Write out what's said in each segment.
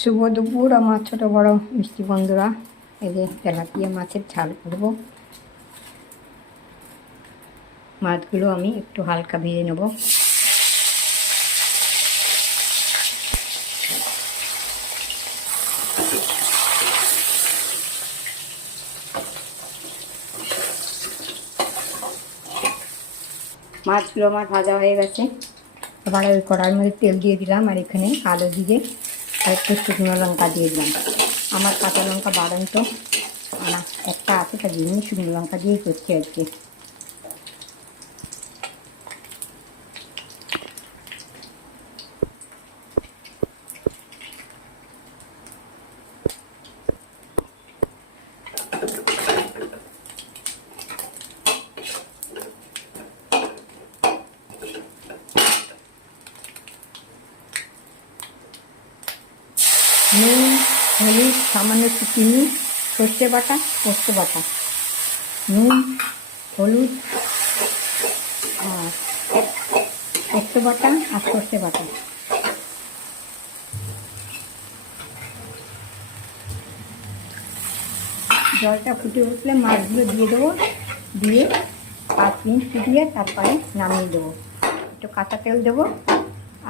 শুভ দুপুর আমার ছোটো বড় মিষ্টি বন্ধুরা। এই যে তেলাপিয়া মাছের ঝাল করব। মাছগুলো আমি একটু হালকা ভেজে নেব। মাছগুলো আমার ভাজা হয়ে গেছে। এবার ওই কড়াইয়ের মধ্যে তেল দিয়ে দিলাম, আর এখানে আলু দিয়ে আর একটু শুকনো লঙ্কা দিয়ে দিলাম। আমার কাঁচা লঙ্কা বাড়ন্ত না, একটা আছে, তার জন্য শুকনো লঙ্কা দিয়েই করছি আজকে। নুন, হলুদ, সামান্য একটু চিনি, সর্ষে বাটা, পোস্ত বাটা, নুন, হলুদ আর পোস্ত বাটা আর সর্ষে বাটা। জলটা ফুটে উঠলে মাছগুলো দিয়ে দেবো, দিয়ে 5 মিনিট ফুটিয়ে তারপরে নামিয়ে দেবো। একটু কাঁচা তেল দেবো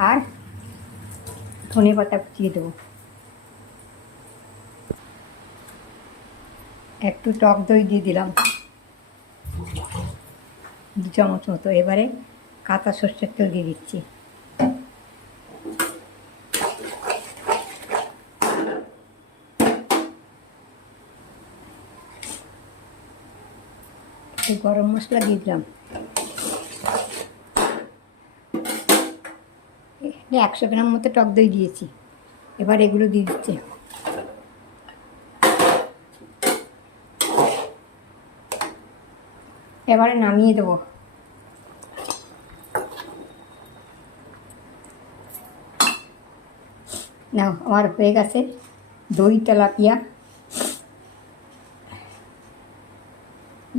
আর ধনে পাতা কুচিয়ে দেবো। একটু টক দই দিয়ে দিলাম 2 চামচ মতো। এবারে কাঁচা সর্ষের তেল দিয়ে দিচ্ছি। একটু গরম মশলা দিয়ে দিলাম। 100 গ্রাম মতো টক দই দিয়েছি। এবার এগুলো দিয়ে দিচ্ছি। এবারে নামিয়ে দেবো। না, আমার হয়ে গেছে দই তেলাপিয়া।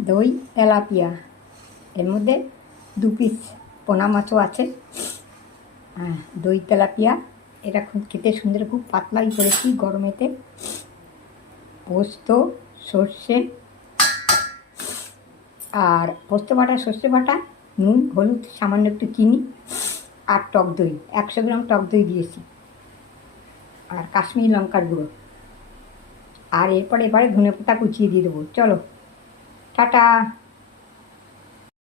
দই তেলাপিয়া, এর মধ্যে 2 পিস পোনা মাছও আছে। দই তেলাপিয়া, এটা খুব খেতে সুন্দর, খুব পাতলাই করেছি গরমেতে। পোস্ত, সর্ষে আর পোস্ত বাটা, সর্ষে বাটা, নুন, হলুদ, সামান্য একটু চিনি আর টক দই, 100 গ্রাম টক দই দিয়েছি, আর কাশ্মীরি লঙ্কার গুঁড়ো। আর এবারে ধনে পাতা কুচিয়ে দিয়ে দেবো। চলো, টাটা।